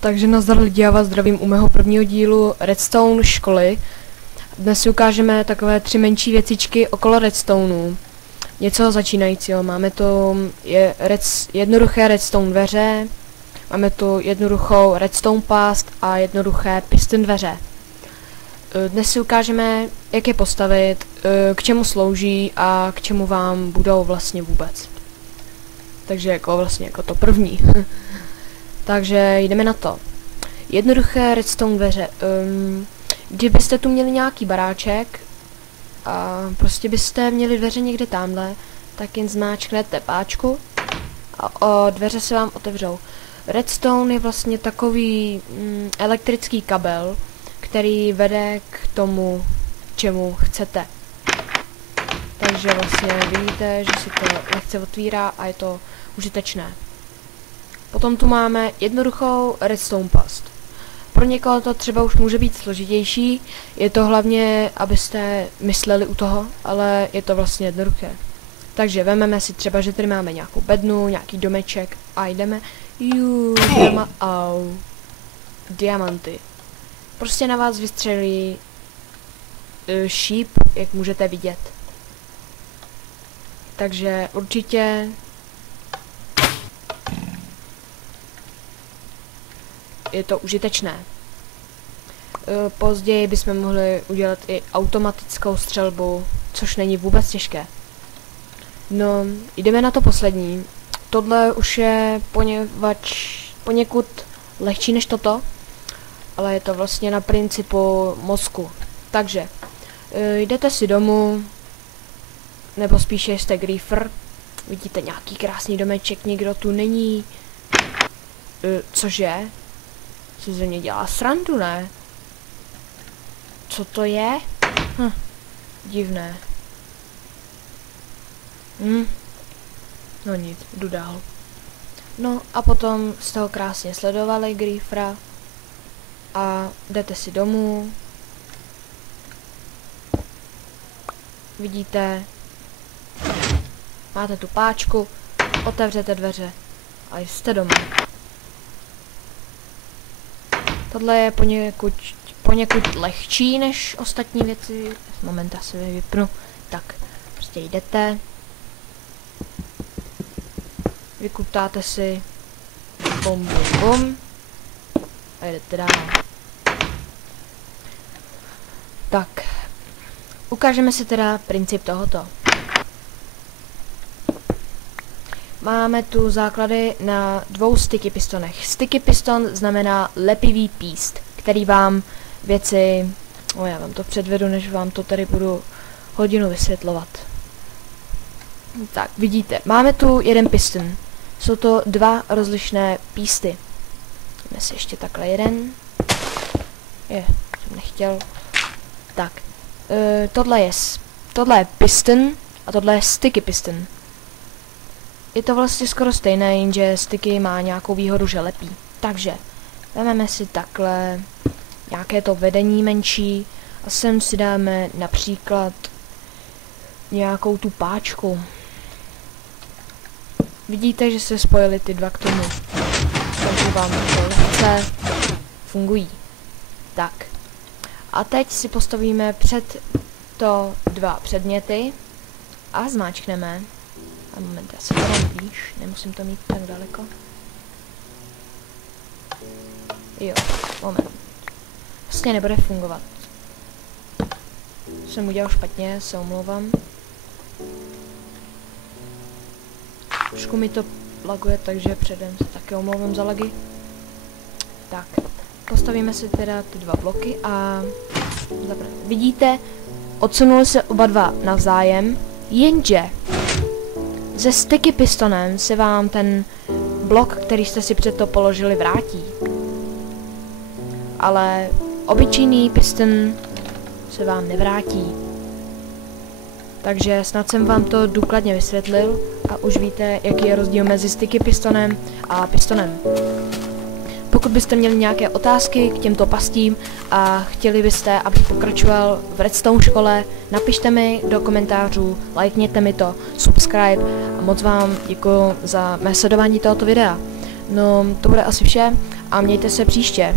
Takže nazdar lidi, já vás zdravím u mého prvního dílu Redstone školy. Dnes si ukážeme takové 3 menší věcičky okolo Redstoneu. Něco začínajícího. Máme tu jednoduché Redstone dveře, máme tu jednoduchou Redstone past a jednoduché piston dveře. Dnes si ukážeme, jak je postavit, k čemu slouží a k čemu vám budou vlastně vůbec. Takže jako to první. Takže jdeme na to. Jednoduché redstone dveře. Kdybyste tu měli nějaký baráček a prostě byste měli dveře někde tamhle, tak jen zmáčknete páčku a dveře se vám otevřou. Redstone je vlastně takový elektrický kabel, který vede k tomu, čemu chcete. Takže vlastně vidíte, že se to lehce otvírá a je to užitečné. Potom tu máme jednoduchou redstone past. Pro někoho to třeba už může být složitější, je to hlavně, abyste mysleli u toho, ale je to vlastně jednoduché. Takže vezmeme si třeba, že tady máme nějakou bednu, nějaký domeček a jdeme. Diamanty. Prostě na vás vystřelí šíp, jak můžete vidět. Takže určitě je to užitečné. Později bychom mohli udělat i automatickou střelbu, což není vůbec těžké. No, jdeme na to poslední. Tohle už je poněkud lehčí než toto, ale je to vlastně na principu mozku. Takže jdete si domů, nebo spíše jste griefer, vidíte nějaký krásný domeček, nikdo tu není. Cože? Si ze mě dělá srandu, ne? Co to je? Divné. No nic, jdu dál. No a potom jste ho krásně sledovali, griefera. A jdete si domů. Vidíte. Máte tu páčku. Otevřete dveře. A jste doma. Tohle je poněkud lehčí než ostatní věci. Moment, já se vypnu. Tak, prostě jdete. Vykutáte si. Bum, bum, bum. A jdete dál. Tak. Ukážeme si teda princip tohoto. Máme tu základy na 2 sticky pistonech. Sticky piston znamená lepivý píst, který vám věci... já vám to předvedu, než vám to tady budu hodinu vysvětlovat. Tak, vidíte, máme tu jeden piston. Jsou to 2 rozlišné písty. Jdeme si ještě takhle jeden. Jsem nechtěl. Tak, tohle je piston a tohle je sticky piston. Je to vlastně skoro stejné, jenže sticky má nějakou výhodu, že lepí. Takže vezmeme si takhle nějaké to vedení menší a sem si dáme například nějakou tu páčku. Vidíte, že se spojily ty 2 k tomu. Takže vám to lehce fungují. Tak. A teď si postavíme před to 2 předměty a zmáčkneme. A moment, já se to dám blíž, nemusím to mít tak daleko. Jo, moment. Vlastně nebude fungovat. Jsem udělal špatně, se omlouvám. Trošku mi to laguje, takže předem se taky omlouvám za lagy. Tak, postavíme si teda ty 2 bloky a... Vidíte, odsunuli se oba 2 navzájem, jenže ze sticky pistonem se vám ten blok, který jste si před to položili, vrátí. Ale obyčejný piston se vám nevrátí. Takže snad jsem vám to důkladně vysvětlil a už víte, jaký je rozdíl mezi sticky pistonem a pistonem. Pokud byste měli nějaké otázky k těmto pastím a chtěli byste, abych pokračoval v Redstone škole, napište mi do komentářů, lajkněte mi to, subscribe a moc vám děkuji za mé sledování tohoto videa. No, to bude asi vše a mějte se příště.